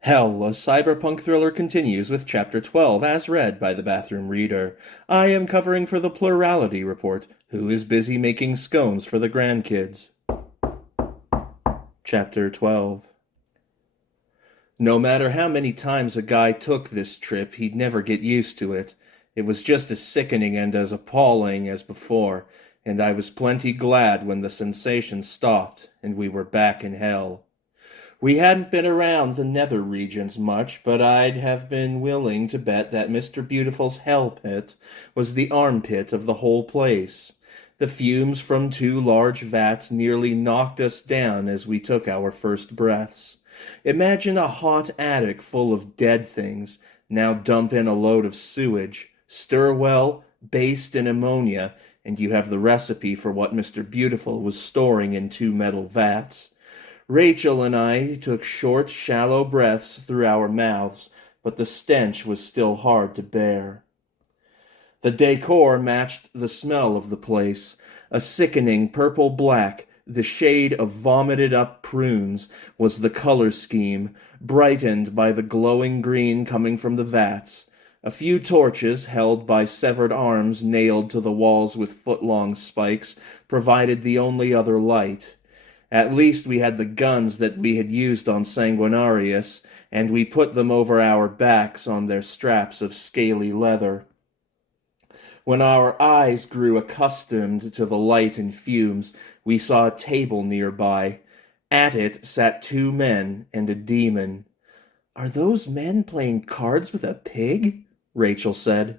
Hell, a cyberpunk thriller continues with Chapter 12, as read by the bathroom reader. I am covering for the Plurality Report, who is busy making scones for the grandkids. Chapter 12. No matter how many times a guy took this trip, he'd never get used to it. It was just as sickening and as appalling as before, and I was plenty glad when the sensation stopped and we were back in hell. We hadn't been around the nether regions much, but I'd have been willing to bet that Mr. Beautiful's hell pit was the armpit of the whole place. The fumes from 2 large vats nearly knocked us down as we took our first breaths. Imagine a hot attic full of dead things. Now dump in a load of sewage, stir well, baste in ammonia, and you have the recipe for what Mr. Beautiful was storing in 2 metal vats. Rachel and I took short, shallow breaths through our mouths, but the stench was still hard to bear. The decor matched the smell of the place. A sickening purple-black, the shade of vomited-up prunes, was the color scheme, brightened by the glowing green coming from the vats. A few torches, held by severed arms nailed to the walls with foot-long spikes, provided the only other light. At least we had the guns that we had used on Sanguinarius, and we put them over our backs on their straps of scaly leather. When our eyes grew accustomed to the light and fumes, we saw a table nearby. At it sat 2 men and a demon. "Are those men playing cards with a pig?" Rachel said.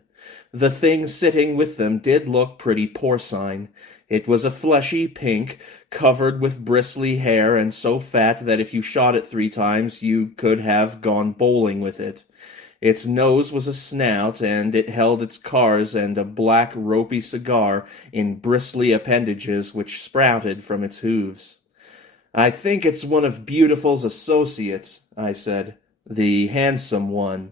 The thing sitting with them did look pretty porcine. It was a fleshy pink, covered with bristly hair, and so fat that if you shot it 3 times you could have gone bowling with it. Its nose was a snout, and it held its cards and a black ropey cigar in bristly appendages which sprouted from its hooves. "I think it's one of Beautiful's associates," I said. "The handsome one."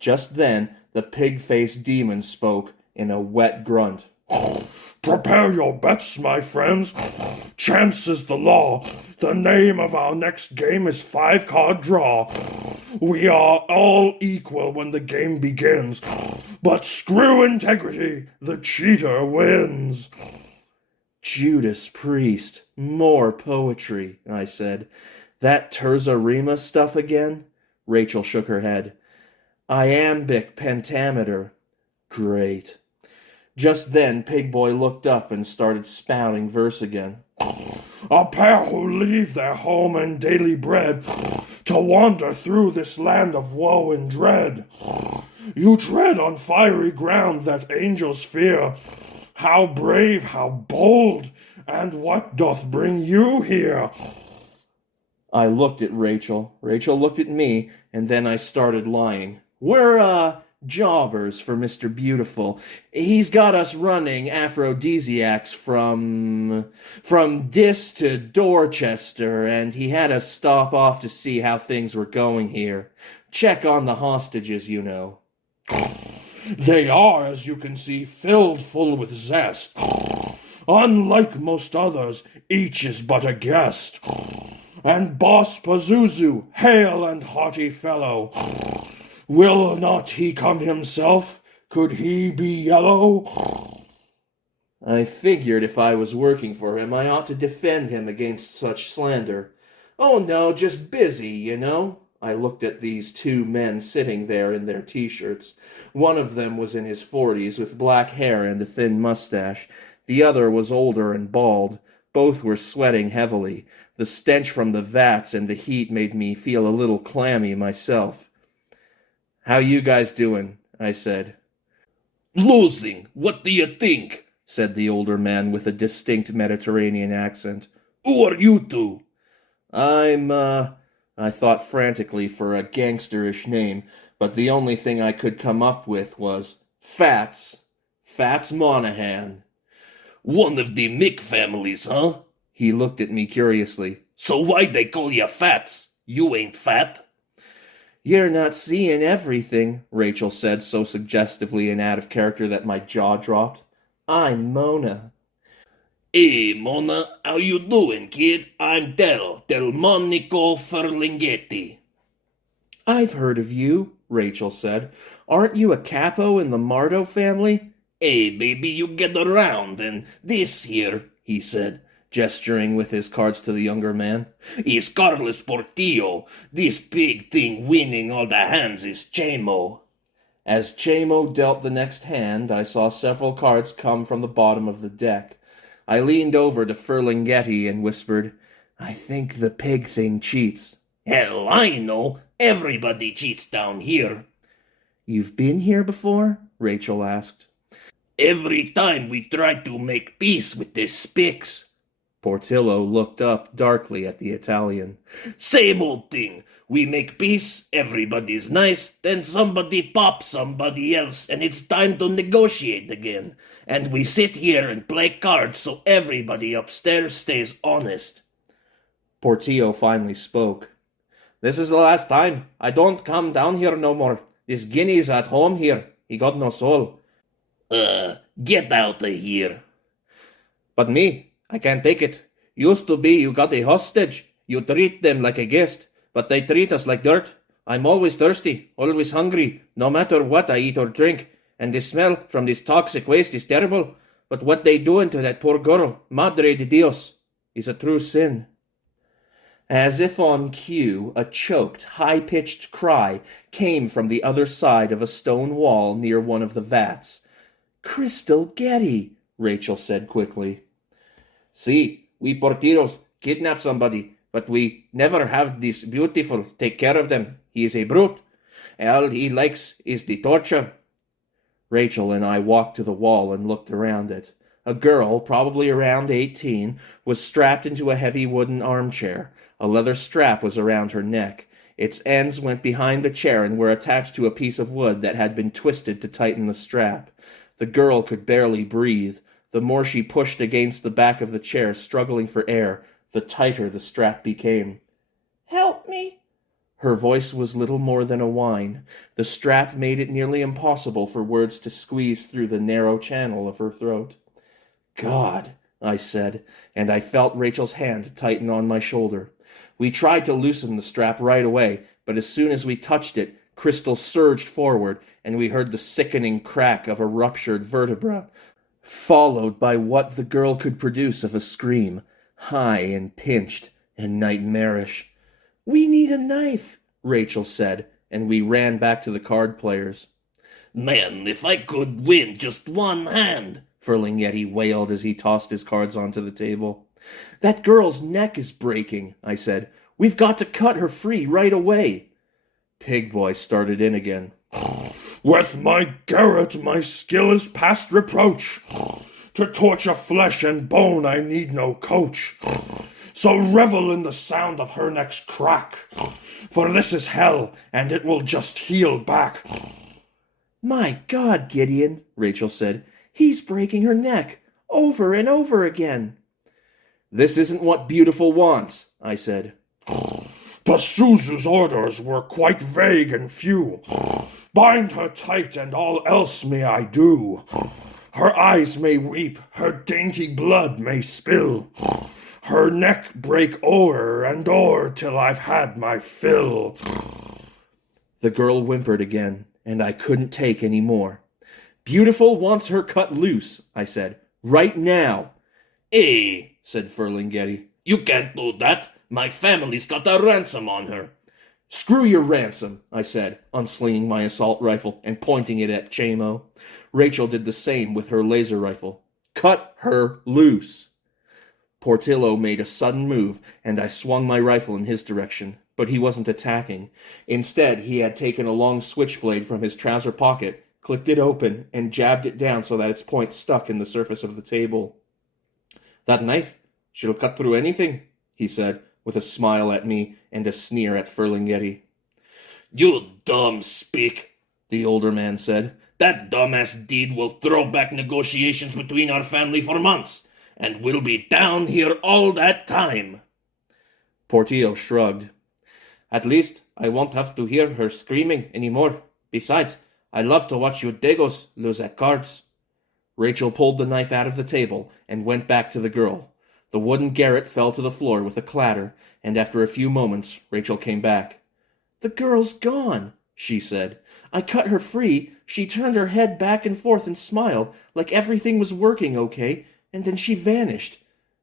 Just then the pig-faced demon spoke in a wet grunt. "Prepare your bets, my friends. Chance is the law. The name of our next game is 5-card draw. We are all equal when the game begins, but screw integrity, the cheater wins." "Judas Priest, more poetry," I said. "That Terza Rima stuff again?" Rachel shook her head. "Iambic pentameter." "Great." Just then Pig-Boy looked up and started spouting verse again. "A pair who leave their home and daily bread to wander through this land of woe and dread. You tread on fiery ground that angels fear. How brave, how bold, and what doth bring you here?" I looked at Rachel. Rachel looked at me, and then I started lying. "We're, jobbers for Mr. Beautiful. He's got us running aphrodisiacs from Dis to Dorchester, and he had us stop off to see how things were going here. Check on the hostages, you know." "They are, as you can see, filled full with zest. Unlike most others, each is but a guest. And Boss Pazuzu, hail and hearty fellow. Will not he come himself? Could he be yellow?" I figured if I was working for him, I ought to defend him against such slander. "Oh no, just busy, you know." I looked at these 2 men sitting there in their t-shirts. One of them was in his 40s, with black hair and a thin mustache. The other was older and bald. Both were sweating heavily. The stench from the vats and the heat made me feel a little clammy myself. "How you guys doing?" I said. "Losing, what do you think?" said the older man with a distinct Mediterranean accent. "Who are you 2? I thought frantically for a gangsterish name, but the only thing I could come up with was Fats. Fats Monahan. "One of the Mick families, huh?" He looked at me curiously. "So why they call you Fats? You ain't fat." "You're not seeing everything," Rachel said so suggestively and out of character that my jaw dropped. "I'm Mona." "Hey, Mona, how you doing, kid? I'm Delmonico Ferlinghetti." I've heard of you, Rachel said. Aren't you a capo in the Mardo family? Hey, baby, you get around, and this here, he said, gesturing with his cards to the younger man, is Carlos Portillo. This big thing winning all the hands is Chemo. As Chemo dealt the next hand, I saw several cards come from the bottom of the deck. I leaned over to Ferlinghetti and whispered, I think the pig thing cheats. Hell, I know. Everybody cheats down here. You've been here before? Rachel asked. Every time we try to make peace with the Spix. Portillo looked up darkly at the Italian. Same old thing. We make peace, everybody's nice, then somebody pops somebody else, and it's time to negotiate again. And we sit here and play cards so everybody upstairs stays honest. Portillo finally spoke. This is the last time. I don't come down here no more. This Guinea's at home here. He got no soul. Get out of here. But me, I can't take it. Used to be you got a hostage. You treat them like a guest, but they treat us like dirt. I'm always thirsty, always hungry, no matter what I eat or drink, and the smell from this toxic waste is terrible. But what they doing to that poor girl, Madre de Dios, is a true sin. As if on cue, a choked, high-pitched cry came from the other side of a stone wall near one of the vats. Crystal Getty, Rachel said quickly. See, we Portillos kidnap somebody, but we never have this beautiful take care of them. He is a brute. All he likes is the torture. Rachel and I walked to the wall and looked around it. A girl, probably around 18, was strapped into a heavy wooden armchair. A leather strap was around her neck. Its ends went behind the chair and were attached to a piece of wood that had been twisted to tighten the strap. The girl could barely breathe. The more she pushed against the back of the chair, struggling for air, the tighter the strap became. Help me! Her voice was little more than a whine. The strap made it nearly impossible for words to squeeze through the narrow channel of her throat. God, I said, and I felt Rachel's hand tighten on my shoulder. We tried to loosen the strap right away, but as soon as we touched it, Crystal surged forward, and we heard the sickening crack of a ruptured vertebra, followed by what the girl could produce of a scream, high and pinched and nightmarish. We need a knife, Rachel said, and we ran back to the card players. Man, if I could win just one hand, Ferlinghetti wailed as he tossed his cards onto the table. That girl's neck is breaking, I said. We've got to cut her free right away. Pigboy started in again. With my garret, my skill is past reproach. To torture flesh and bone I need no coach. So revel in the sound of her neck's crack. For this is hell, and it will just heal back. My God, Gideon, Rachel said. He's breaking her neck, over and over again. This isn't what Beautiful wants, I said. Pazuzu's orders were quite vague and few. Bind her tight, and all else may I do. Her eyes may weep, her dainty blood may spill. Her neck break o'er and o'er till I've had my fill. The girl whimpered again, and I couldn't take any more. Beautiful wants her cut loose, I said. Right now. Hey, said Ferlinghetti. You can't do that. My family's got a ransom on her. Screw your ransom, I said, unslinging my assault rifle and pointing it at Chamo. Rachel did the same with her laser rifle. Cut her loose. Portillo made a sudden move, and I swung my rifle in his direction, but he wasn't attacking. Instead, he had taken a long switchblade from his trouser pocket, clicked it open, and jabbed it down so that its point stuck in the surface of the table. That knife, she'll cut through anything, he said, with a smile at me and a sneer at Ferlinghetti. You dumb speak, the older man said. That dumbass deed will throw back negotiations between our family for months, and we'll be down here all that time. Portillo shrugged. At least I won't have to hear her screaming any more. Besides, I love to watch you Dagos lose at cards. Rachel pulled the knife out of the table and went back to the girl. The wooden garret fell to the floor with a clatter, and after a few moments, Rachel came back. "The girl's gone," she said. "I cut her free, she turned her head back and forth and smiled, like everything was working okay, and then she vanished.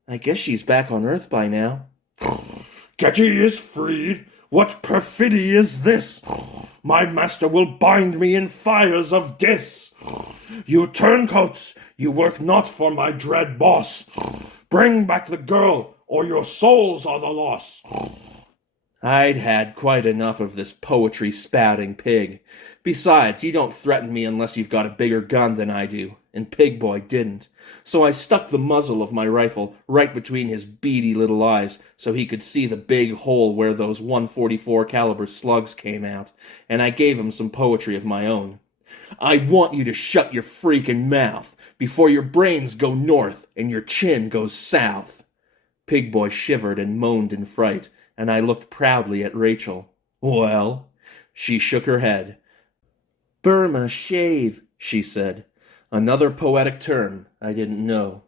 I guess she's back on Earth by now." "Getty is freed? What perfidy is this? My master will bind me in fires of dis. You turncoats, you work not for my dread boss. Bring back the girl, or your souls are the loss." I'd had quite enough of this poetry-spouting pig. Besides, you don't threaten me unless you've got a bigger gun than I do, and Pig Boy didn't. So I stuck the muzzle of my rifle right between his beady little eyes so he could see the big hole where those 144 caliber slugs came out, and I gave him some poetry of my own. "I want you to shut your freaking mouth before your brains go north and your chin goes south." Pig Boy shivered and moaned in fright, and I looked proudly at Rachel. "Well?" She shook her head. "Burma shave," she said. Another poetic term I didn't know.